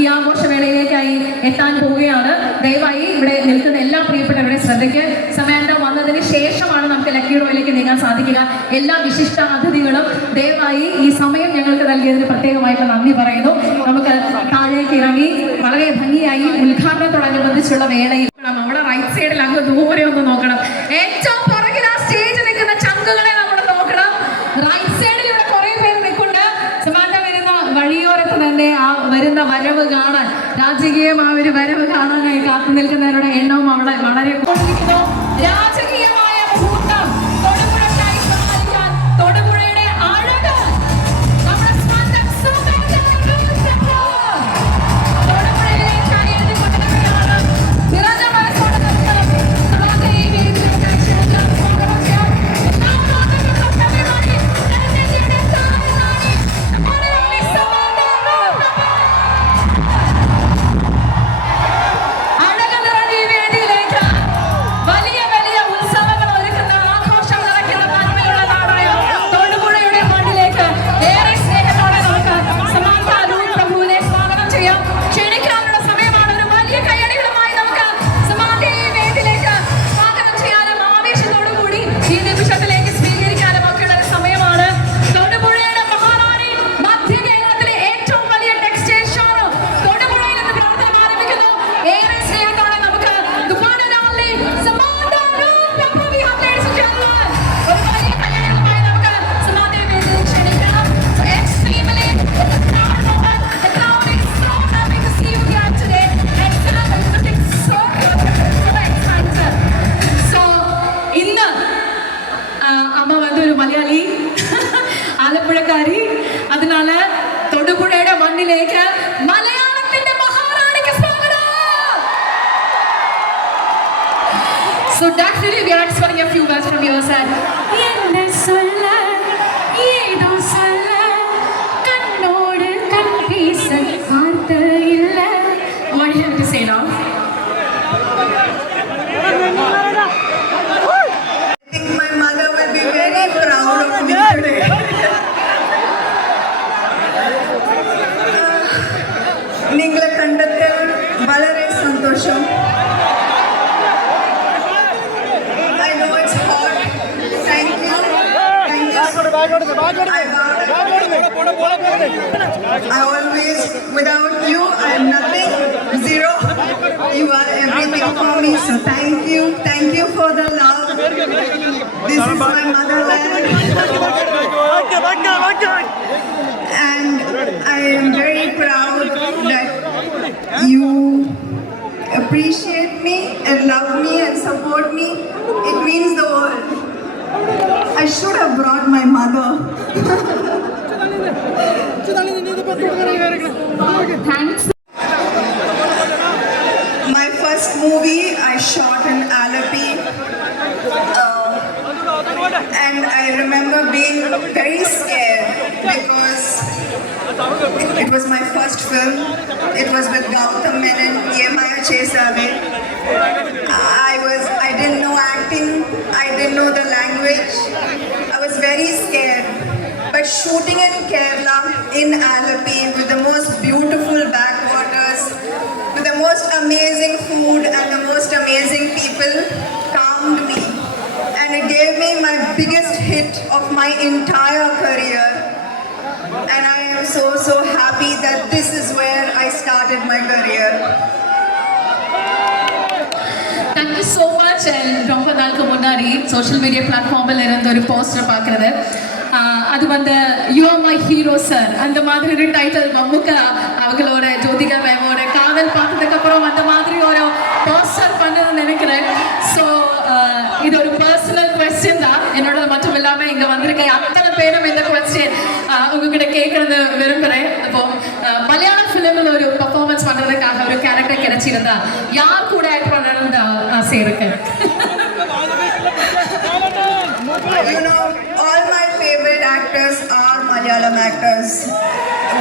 ഈ ആഘോഷവേളയിലേക്കായി എത്താൻ പോവുകയാണ്. ദയവായി ഇവിടെ നിൽക്കുന്ന എല്ലാ പ്രിയപ്പെട്ടവരുടെ ശ്രദ്ധയ്ക്ക്. സമാന്ത വന്നതിന് ശേഷമാണ് നമുക്ക് ലക്കി ഡ്രോയിലേക്ക് നീങ്ങാൻ സാധിക്കുക. എല്ലാ വിശിഷ്ട അതിഥികളും ദയവായി ഈ സമയം ഞങ്ങൾക്ക് നൽകിയതിന് പ്രത്യേകമായിട്ട് നന്ദി പറയുന്നു. നമുക്ക് താഴേക്ക് ഇറങ്ങി വളരെ ഭംഗിയായി ഉദ്ഘാടനത്തോടനുബന്ധിച്ചുള്ള വേളയിൽ അവിടെ റൈറ്റ് സൈഡിൽ അങ്ങ് ദൂരെ ഒന്ന് നോക്കണം. ഏറ്റവും പുറകിൽ ആ സ്റ്റേജ് നിൽക്കുന്ന ചങ്കുകളെ നമ്മൾ നോക്കണം. റൈറ്റ് സൈഡിൽ ഇവിടെ കുറെ പേര് നിൽക്കുന്നുണ്ട്. സമാന്ത വരുന്ന വഴിയോരത്ത് തന്നെ ആ വരുന്ന വരവ് കാണാൻ, രാജകീയമായ ഒരു വരവ് കാണാനായി കാത്തു നിൽക്കുന്നവരുടെ എണ്ണവും അവിടെ വളരെ കുറഞ്ഞിരിക്കുന്നു. രാജകീയമായ മുഹൂർത്തം തൊടുപുഴയ്ക്കായി സമ്മാനിക്കാൻ തൊടുപുഴയുടെ അഴക് നമ്മുടെ സ്വന്തം തൊടുപുഴയിലേക്കായി എഴുതിക്കൊണ്ടിരിക്കുകയാണ്. നിറഞ്ഞ മനസ്സോടെ നിർത്തണം. സമാന്ത ഈ വേദിയിലേക്ക് ക്ഷണിക്കാൻ സ്വാഗതം. ആലപ്പുഴക്കാരി, അതിനാൽ തൊടുപുഴയുടെ മണ്ണിലേക്ക് മലയാളത്തിന്റെ മഹാറാണിക്ക് സ്വാഗതം. So definitely we are expecting a few words from your side. என்ன சொல்ல ஏதோ சொல்ல கண்ணோடு கண் பேச வார்த்தை இல்ல. What do you have to say now? I think my mother will be very proud of me today. നിങ്ങളെ കണ്ടെത്തിയ വളരെ സന്തോഷം. I know it's hot. Thank you. I always, without you, I am nothing, zero. You are everything for me, so thank you. Thank you for the love. This is my motherland. And I am very proud that you appreciate me and love me and support me. It means the world. I should have brought my mother. Thanks. My first movie I shot in Alapi. And I remember being very scared because it was my first film. It was with Gautam Menon, Yemaya Chesave. I didn't know acting. I didn't know the language. I was very scared. But shooting in Kerala, in Alapi, with the most beautiful backwaters, with the most amazing food and the most amazing people, calmed me. And it gave me my biggest hit of my entire career. And I am so happy that this is where I started my career. Thank you so much. ரொம்ப நாளுக்கு முன்னாடி social media பிளாட்ஃபார்மில் இருந்த ஒரு poster பார்க்குறது, அது வந்து you are my hero sir, அந்த மாதிரி ஒரு டைட்டில் மம்முக்கு அவங்களோட ஜோதிகா மேமோட காதல் பார்த்ததுக்கப்புறம் அந்த மாதிரி ஒரு போஸ்டர் பண்ணணும்னு நினைக்கிறேன். ஸோ இது ஒரு பர்சனல் கொஸ்டின் தான் என்னோட மட்டும் இல்லாமல் இங்கே வந்திருக்க அத்தனை பேரும் இந்த கொஸ்டின் உங்ககிட்ட கேட்கறது விரும்புகிறேன். அப்போ மலையாள ஃபிலிமில் ஒரு பர்ஃபார்மன்ஸ் பண்ணுறதுக்காக ஒரு கேரக்டர் கிடைச்சிருந்தா யார் கூட ஆக்ட் பண்ணணும்னு ஆசை இருக்கு? You know, all my favorite actors are Malayalam actors.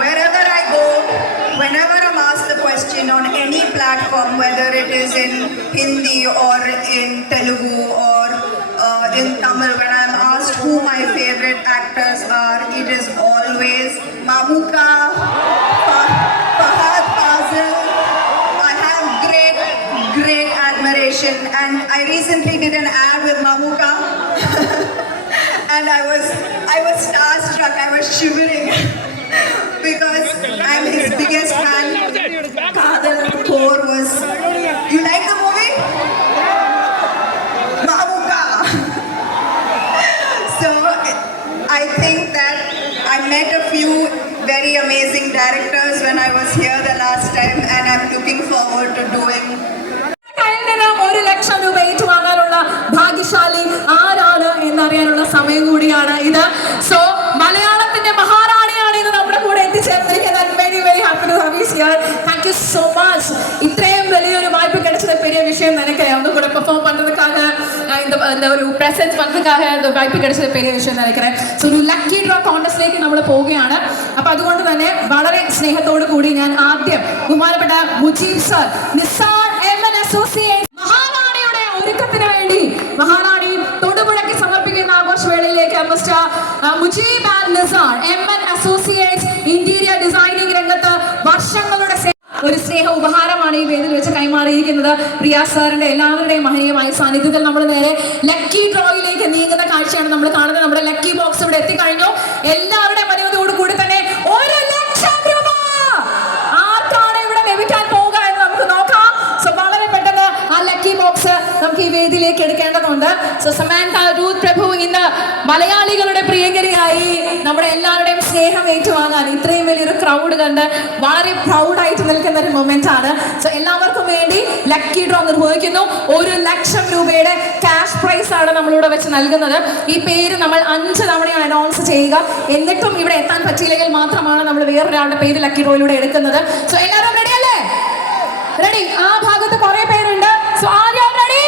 Wherever I go, whenever I'm asked the question on any platform, whether it is in Hindi or in Telugu or in Tamil, when I'm asked who my favorite actors are, it is always Mamuka, Fahad Fazil, did an ad with Mamuka. And I was starstruck, I was shivering because I'm his biggest fan. Kadal Kaur was, you like the movie? Mamuka. So I think that I met a few very amazing directors when I was here the last time, and I'm looking forward to doing. 1 lakh രൂപ ഏറ്റുവാങ്ങാനുള്ള ഭാഗ്യശാലി ആരാണ് എന്നറിയാനുള്ള സമയം കൂടിയാണ് ഇത്. So മലയാളത്തിന്റെ മഹാറാണിയാണ് ഇത് നമ്മുടെ കൂടെ എത്തിച്ചേർന്നിരിക്കുന്നത്. Very very happy to have you here. Thank you so much. ഇത്രയും വലിയൊരു വായ്പ கிடைச்சது பெரிய விஷயம் நினைக்கிறேன். அவங்க கூட பெர்ஃபார்ம் பண்றதுக்காக இந்த ஒரு பிரசன்ஸ் பண்றதுக்காக இந்த വായ്പ கிடைச்சது பெரிய விஷயம் நினைக்கிறேன். സോ ഒരു ലക്കി ഡ്രോ കോൺടെസ്റ്റിലേക്ക് നമ്മൾ പോവുകയാണ്. അപ്പോൾ അതുകൊണ്ട് തന്നെ വളരെ സ്നേഹത്തോടു കൂടി ഞാൻ ആദ്യം ബഹുമാനപ്പെട്ട Mujeeb sir, Nisar MN associates മഹാറാണിയുടെ ഒരുക്കത്തിന് വേണ്ടി മഹാറാണി തൊടുപുഴയ്ക്ക് സമർപ്പിക്കുന്ന ആഘോഷവേളയിലേക്ക് mister Mujeeb and Nisar MN associates interior designing രംഗത്ത് വർഷങ്ങളുടെ ഒരു സ്നേഹ ഉപഹാരമാണ് ഈ വേദിയിൽ വെച്ച് കൈമാറിയിരിക്കുന്നത്. റിയാസ് സാറിന്റെ എല്ലാവരുടെയും മഹനീയമായ സാന്നിധ്യത്തിൽ നമ്മൾ നേരെ ലക്കി ഡ്രോയിലേക്ക് നീങ്ങുന്ന കാഴ്ചയാണ് നമ്മൾ കാണുന്നത്. നമ്മുടെ ലക്കി ബോക്സ് ഇവിടെ എത്തിക്കഴിഞ്ഞു. എല്ലാവരുടെയും അനുമതിയോട് കൂടി തന്നെ 1 ലക്ഷം രൂപ ആർക്കാണ് ഇവിടെ ലഭിക്കാൻ പോകുക എന്ന് നമുക്ക് നോക്കാം. സോ വളരെ പെട്ടെന്ന് ആ ലക്കി ബോക്സ് നമുക്ക് ഈ വേദിയിലേക്ക് എടുക്കേണ്ടതുണ്ട്. സോ സമാന്ത റൂത്ത് പ്രഭു ഇന്ന് മലയാളികളുടെ പ്രിയങ്കരിയായി നമ്മുടെ എല്ലാവരുടെയും സ്നേഹം ഏറ്റുവാങ്ങാൻ ഇത്രയും വലിയൊരു ക്രൗഡ് കണ്ട് വളരെ പ്രൗഡായിട്ട് നിൽക്കുന്ന ഒരു മൊമെന്റ് ആണ്. സോ എല്ലാവർക്കും വേണ്ടി ലക്കി ഡ്രോ നിർവഹിക്കുന്നു. 1 ലക്ഷം രൂപയുടെ ക്യാഷ് പ്രൈസ് ആണ് നമ്മളിവിടെ വെച്ച് നൽകുന്നത്. ഈ പേര് നമ്മൾ 5 തവണയാണ് അനൗൺസ് ചെയ്യുക. എന്നിട്ടും ഇവിടെ എത്താൻ പറ്റിയില്ലെങ്കിൽ മാത്രമാണ് നമ്മൾ വേറൊരാളുടെ പേര് ലക്കി ഡ്രോയിലൂടെ എടുക്കുന്നത്. സോ എല്ലാവരും റെഡി അല്ലേ? റെഡി? ആ ഭാഗത്ത് കുറെ പേരുണ്ട്. സോ ആരും റെഡി?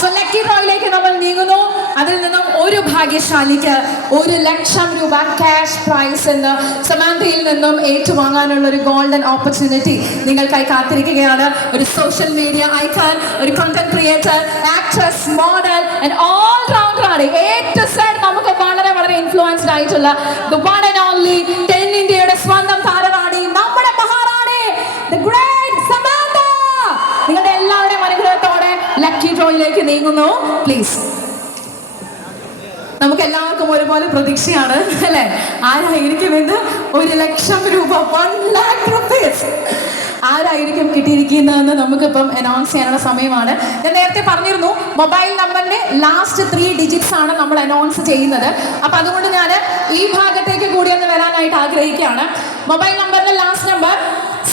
സോ ലക്കി ഡ്രോയിലേക്ക് നമ്മൾ നീങ്ങുന്നു. അതിൽ നിന്നും ഒരു ഭാഗ്യശാലിക്ക് 1 ലക്ഷം രൂപ ക്യാഷ് പ്രൈസ് എന്ന് സമാന്തയിൽ നിന്നും ഏറ്റുവാങ്ങാനുള്ള ഒരു ഗോൾഡൻ ഓപ്പർച്യൂണിറ്റി നിങ്ങൾക്കായി കാത്തിരിക്കുകയാണ്. ഒരു സോഷ്യൽ മീഡിയ ഐക്കൺ, ഒരു content creator, actress, model and all rounder ആണ്. A to Z നമുക്ക് വളരെ വളരെ ഇൻഫ്ലുവൻസ്ഡ് ആയിട്ടുള്ള the one and only 10 ഇന്ത്യയുടെ സ്വന്തം താരറാണി, നമ്മുടെ മഹാറാണി, the great Samantha. നിങ്ങളുടെ എല്ലാവരുടെയും അനുഗ്രഹത്തോടെ ലക്കി ഡ്രോയിലേക്ക് നീങ്ങുന്നു. പ്ലീസ്, നമുക്ക് എല്ലാവർക്കും ഒരുപോലെ പ്രതീക്ഷയാണ് അല്ലെ? ആരായിരിക്കും ഇത്? 1 ലക്ഷം രൂപ, 1 lakh rupees ആരായിരിക്കും കിട്ടിയിരിക്കുന്നതെന്ന് നമുക്കിപ്പം അനൗൺസ് ചെയ്യാനുള്ള സമയമാണ്. ഞാൻ നേരത്തെ പറഞ്ഞിരുന്നു, മൊബൈൽ നമ്പറിന്റെ ലാസ്റ്റ് 3 ഡിജിറ്റ്സ് ആണ് നമ്മൾ അനൗൺസ് ചെയ്യുന്നത്. അപ്പൊ അതുകൊണ്ട് ഞാൻ ഈ ഭാഗത്തേക്ക് കൂടി ഒന്ന് വരാനായിട്ട് ആഗ്രഹിക്കുകയാണ്. മൊബൈൽ നമ്പറിന്റെ last number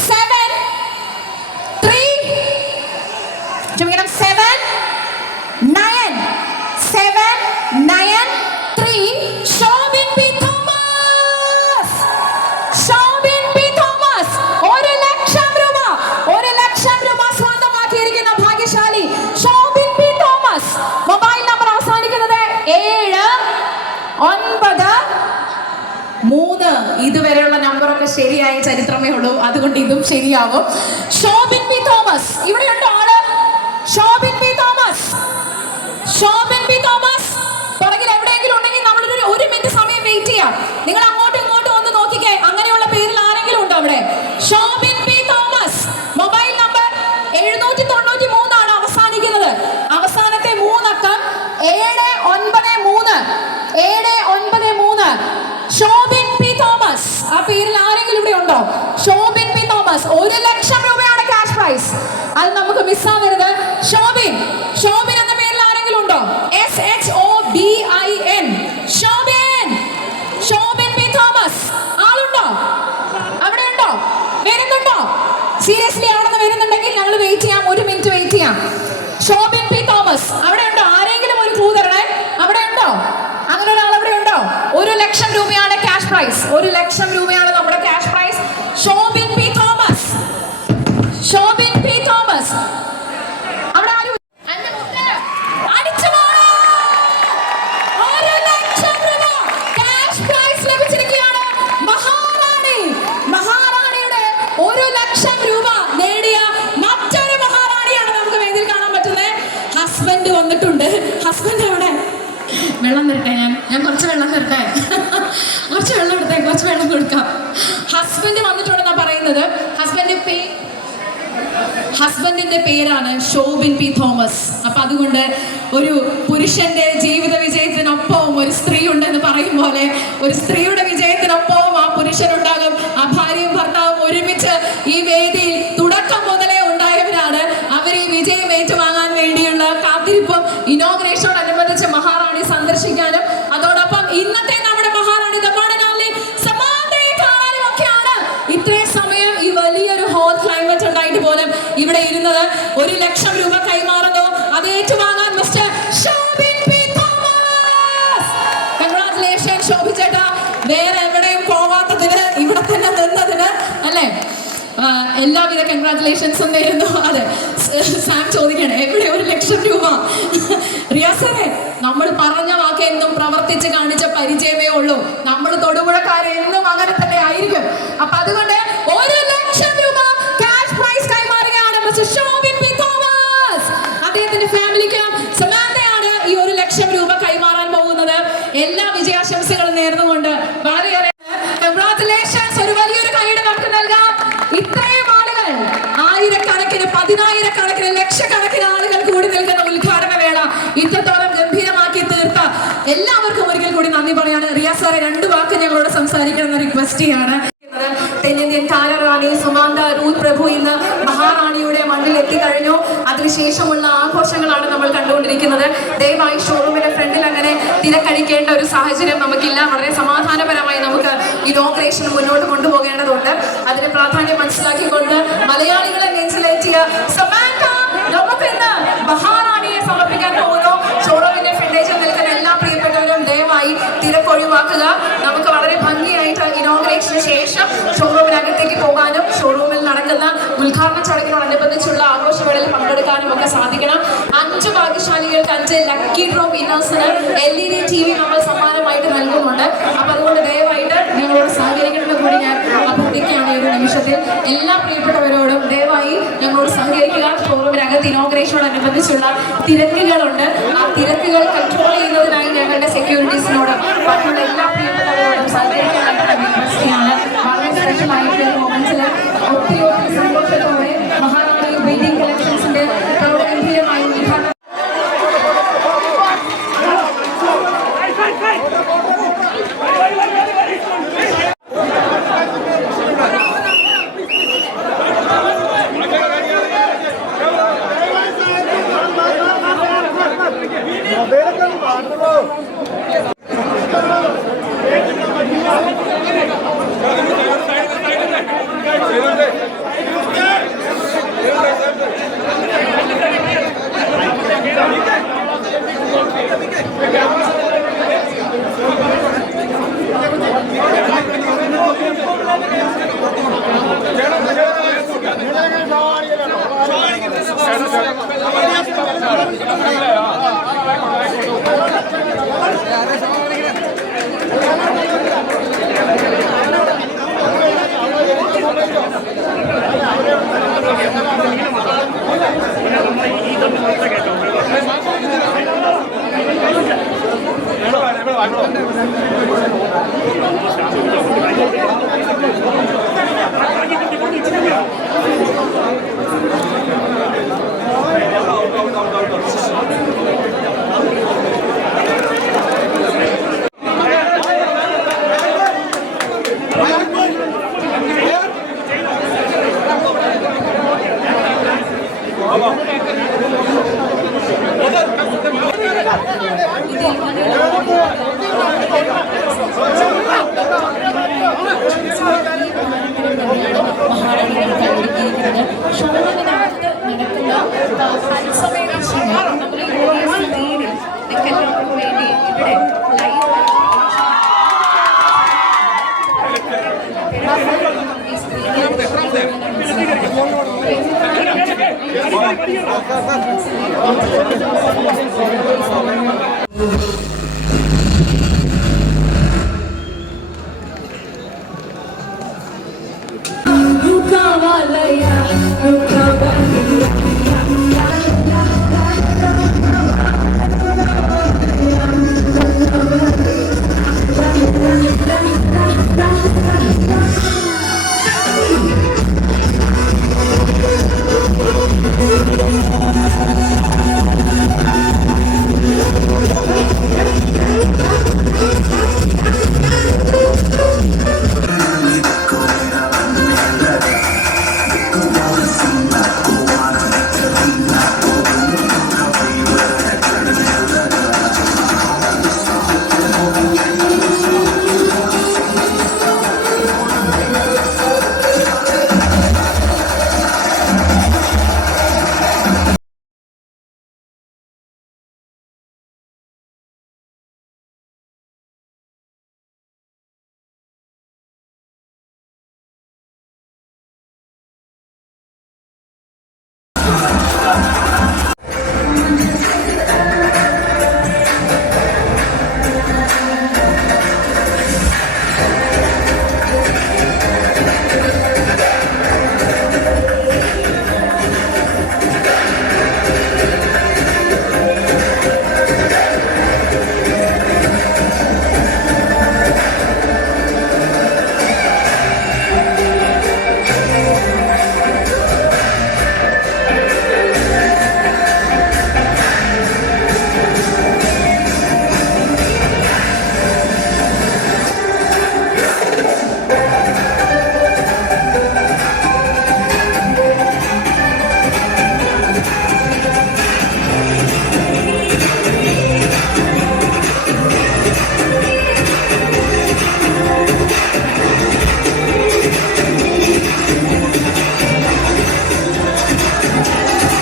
793 Shobin P Thomas. Shobin P Thomas 1 lakh രൂപ, 1 ലക്ഷം രൂപ സ്വന്തമാക്കിയിരിക്കുന്ന ഭാഗ്യശാലി Shobin P Thomas. Mobile number അവസാനിക്കുന്നത് 793. ഇതുവരെയുള്ള നമ്പറൊക്കെ ശരിയായ ചരിത്രമേ ഉള്ളൂ, അതുകൊണ്ട് ഇതും ശരിയാവും. ഷോബിൻ പി തോമസ് ഇവിടെയുണ്ടോ ആള്? Shobin P Thomas, Shobin P Thomas പുറകിൽ എവിടെയെങ്കിലും ഉണ്ടെങ്കിൽ നമ്മളൊരു 1 മിനിറ്റ് സമയം വെയിറ്റ് ചെയ്യാം. നിങ്ങൾ അങ്ങോട്ടും ഇങ്ങോട്ടും ഒന്ന് നോക്കിക്കേ, അങ്ങനെയുള്ള പേരിൽ ആരെങ്കിലും ഉണ്ടോ അവിടെ? Shobin P Thomas. Mobile number 793 ആണ് അവസാനിക്കുന്നത്. അവസാനത്തെ 3 അക്കം 793. 793. Shobin P Thomas. ആ പേരിൽ ആരെങ്കിലും ഇവിടെ ഉണ്ടോ? Shobin P Thomas. 1 ലക്ഷം രൂപയാണ് ക്യാഷ് പ്രൈസ്. അത് നമുക്ക് മിസ്സാവരുത്. ഷോബിൻ, ഷോബിൻ എന്ന പേരിൽ ആരെങ്കിലും ഉണ്ടോ? SHOBIN. Shobin, Shobin P Thomas. ആളുണ്ടോ? അവിടെ ഉണ്ടോ? വരുന്നുണ്ടോ? സീരിയസ്ലി അവിടെ നിന്ന് വരുന്നുണ്ടെങ്കിൽ ഞങ്ങൾ വെയിറ്റ് ചെയ്യാം, 1 മിനിറ്റ് വെയിറ്റ് ചെയ്യാം. ഷോബിൻ പി തോമസ് അവിടെ ഉണ്ടോ? ആരെങ്കിലും ഒരു ക്ലൂ തരണേ. അവിടെ ഉണ്ടോ? അങ്ങനെ ഒരാൾ അവിടെ ഉണ്ടോ? 1 ലക്ഷം രൂപയാണ് ക്യാഷ് പ്രൈസ്. 1 ലക്ഷം രൂപയാണ് നമ്മുടെ cash prize. Shobin P Thomas, Shobin P Thomas. അവിടെ ആരും അടിച്ചു പോണോ? 1 ലക്ഷം രൂപ ക്യാഷ് പ്രൈസ് ലഭിച്ചിരിക്കുകയാണ്. മഹാറാണി, മഹാറാണിയുടെ 1 ലക്ഷം രൂപ നേടിയ മറ്റൊരു മഹാറാണിയാണ് നമുക്ക് വേദിയിൽ കാണാൻ പറ്റുന്നത്. ഹസ്ബൻഡ് വന്നിട്ടുണ്ട്. ഹസ്ബൻഡ് അവിടെ വെള്ളം തരട്ടെ? ഞാൻ കുറച്ച് വെള്ളം തരട്ടെ? കുറച്ച് വെള്ളം എടുത്തേ, കുറച്ച് വെള്ളം കൊടുക്കാം. ഹസ്ബൻഡ് വന്നിട്ടുണ്ടെന്നാ പറയുന്നത്. ഹസ്ബൻഡ് ഹസ്ബൻഡിന്റെ പേരാണ് ഷോബിൻ പി തോമസ്. അപ്പൊ അതുകൊണ്ട് ഒരു പുരുഷന്റെ ജീവിത വിജയത്തിനൊപ്പവും ഒരു സ്ത്രീ ഉണ്ടെന്ന് പറയും പോലെ ഒരു സ്ത്രീയുടെ വിജയത്തിനൊപ്പവും ആ പുരുഷനുണ്ടാകും. ആ ഭാര്യയും ഭർത്താവും ഒരുമിച്ച് ഈ വേദിയിൽ തുടക്കം മുതലേ ഉണ്ടായവരാണ്. അവർ ഈ വിജയം ഏറ്റുവാങ്ങാൻ വേണ്ടിയുള്ള കാത്തിരിപ്പും ഇനോഗ്രേഷനോടനുബന്ധിച്ച് മഹാറാണി സന്ദർശിക്കാനും അതോടൊപ്പം ഇന്നത്തെ നമ്മുടെ മഹാറാണി സമാന്തയെ കാണാനും ഒക്കെയാണ് ഇത്രയും സമയം ഈ വലിയൊരു ഹോട്ട് ക്ലൈമറ്റ് ഉണ്ടായിട്ട് പോലും ഇവിടെ ഇരുന്നത്. 1 ലക്ഷം രൂപ കൈമാറുന്നു. അത് ഏറ്റുവാങ്ങാൻ mister Shobin P Thomas. Congratulation Shobi ചേട്ടാ. വേറെ എവിടെയും പോവാത്തതിന് ഇവിടെ തന്നെ നിന്നതിന് അല്ലേ എല്ലാവിധ കൺഗ്രാറ്റുലേഷൻസും നേരുന്നു. അതെ, സാം ചോദിക്കണേ എവിടെ 1 ലക്ഷം രൂപ? റിയാസറെ, നമ്മൾ പറഞ്ഞ വാക്ക് എന്നും പ്രവർത്തിച്ച് കാണിച്ച പരിചയമേ ഉള്ളൂ. നമ്മൾ തൊടുപുഴക്കാരെ എന്നും അങ്ങനെ തന്നെ ആയിരിക്കും. അപ്പൊ അതുകൊണ്ട് 1 ലക്ഷം രൂപ ക്യാഷ് പ്രൈസ് കൈമാറുകയാണ് മിസ്റ്റർ ഷോബിൻ പി തോമസ്. അദ്ദേഹത്തിന്റെ ഫാമിലിക്ക് സമാന്തയാണ് ഈ 1 ലക്ഷം രൂപ കൈമാറാൻ പോകുന്നത്. എല്ലാ വിജയാശംസകളും നേർന്നുകൊണ്ട് വളരെയേറെ കൺഗ്രാറ്റുലേഷൻസ്. ഒരു വലിയൊരു കൈയുടെ നമുക്ക് നൽകാം. ഇത്രയും ആളുകൾ, ആയിരക്കണക്കിന്, 10,000-കണക്കിന്, ലക്ഷക്കണക്കിന് ആളുകൾ കൂടി നിൽക്കുന്ന ഉദ്ഘാടന വേള ഇത്രത്തോളം ഗംഭീരമാക്കി തീർത്ത എല്ലാവർക്കും ഒരിക്കൽ കൂടി നന്ദി പറയാണ്. റിയാസ് സാറെ 2 വാക്ക് ഞങ്ങളോട് സംസാരിക്കണമെന്ന് റിക്വസ്റ്റ് ചെയ്യാണ്. തെന്നിന്ത്യൻ താരറാണി സുമാന്ത റൂത്ത് പ്രഭു ഇന്ന് മഹാറാണിയുടെ മണ്ണിൽ എത്തിക്കഴിഞ്ഞു. അതിനുശേഷമുള്ള ആഘോഷങ്ങളാണ് നമ്മൾ കണ്ടുകൊണ്ടിരിക്കുന്നത്. ദയവായി ഷോറൂമിന്റെ ഫ്രണ്ടിൽ അങ്ങനെ തിരക്കടിക്കേണ്ട ഒരു സാഹചര്യം നമുക്കില്ല. വളരെ സമാധാനപരമായി നമുക്ക് ഇനോഗ്രേഷൻ മുന്നോട്ട് കൊണ്ടുപോകേണ്ടതുണ്ട്. അതിന് പ്രാധാന്യം മനസ്സിലാക്കിക്കൊണ്ട് മലയാളികളെ നെഞ്ചിലേറ്റിയ സമാന്ത നമുക്ക് ഇന്ന് മഹാറാണിയെ സമർപ്പിക്കാൻ പോകുന്നു. ഷോറൂമിന്റെ ഫ്രണ്ടേജിൽ നിൽക്കുന്ന എല്ലാ പ്രിയപ്പെട്ടവരും ദയവായി തിരക്കൊഴിവാക്കുക. നമുക്ക് വളരെ ഭംഗിയായിട്ട് ഇനോഗ്രേഷന് ശേഷം ഷോറൂമിനകത്തേക്ക് പോകാനും ഷോറൂമിൽ നടക്കുന്ന ഉദ്ഘാടന ചടങ്ങിനോടനുബന്ധിച്ചുള്ള ആഘോഷവേളയിൽ പങ്കെടുക്കാനും ഒക്കെ സാധിക്കണം. 5 ഭാഗ്യശാലികൾക്ക് 5 ലക്കി ഡ്രോ വിന്നേഴ്സിന് LED TV നമ്മൾ സമ്മാനമായിട്ട് നൽകുന്നുണ്ട്. അപ്പൊ അതുകൊണ്ട് ദയവായിട്ട് ഞങ്ങളോട് സഹകരിക്കണമെന്ന് കൂടി ഞാൻ അഭ്യർത്ഥിക്കുകയാണ്. ഈ ഒരു നിമിഷത്തിൽ എല്ലാ പ്രിയപ്പെട്ടവരോടും ദയവായി ഞങ്ങളോട് സഹകരിക്കുക. ഷോറൂമിനകത്ത് ഇനോഗ്രേഷനോടനുബന്ധിച്ചുള്ള തിരക്കുകളുണ്ട്. ആ തിരക്കുകൾ കൺട്രോൾ ചെയ്യുന്നതിനായി ഞങ്ങളുടെ സെക്യൂരിറ്റീസിനോട് മറ്റുള്ള എല്ലാ പ്രിയപ്പെട്ടവരോടും സഹകരിക്കാനായിട്ട് റിക്വസ്റ്റ് ചെയ്യാണ്. വളരെ സ്പെഷ്യലായിട്ടുള്ള മൊമെന്റ്സിൽ ഒത്തിരി സന്തോഷത്തോടെ മഹാറാണി വെഡിങ് കളക്ഷൻസിന്റെ പ്രൗഢഗംഭീരമായ ഉദ്ഘാടനം Ruka walaya, ruka walaya.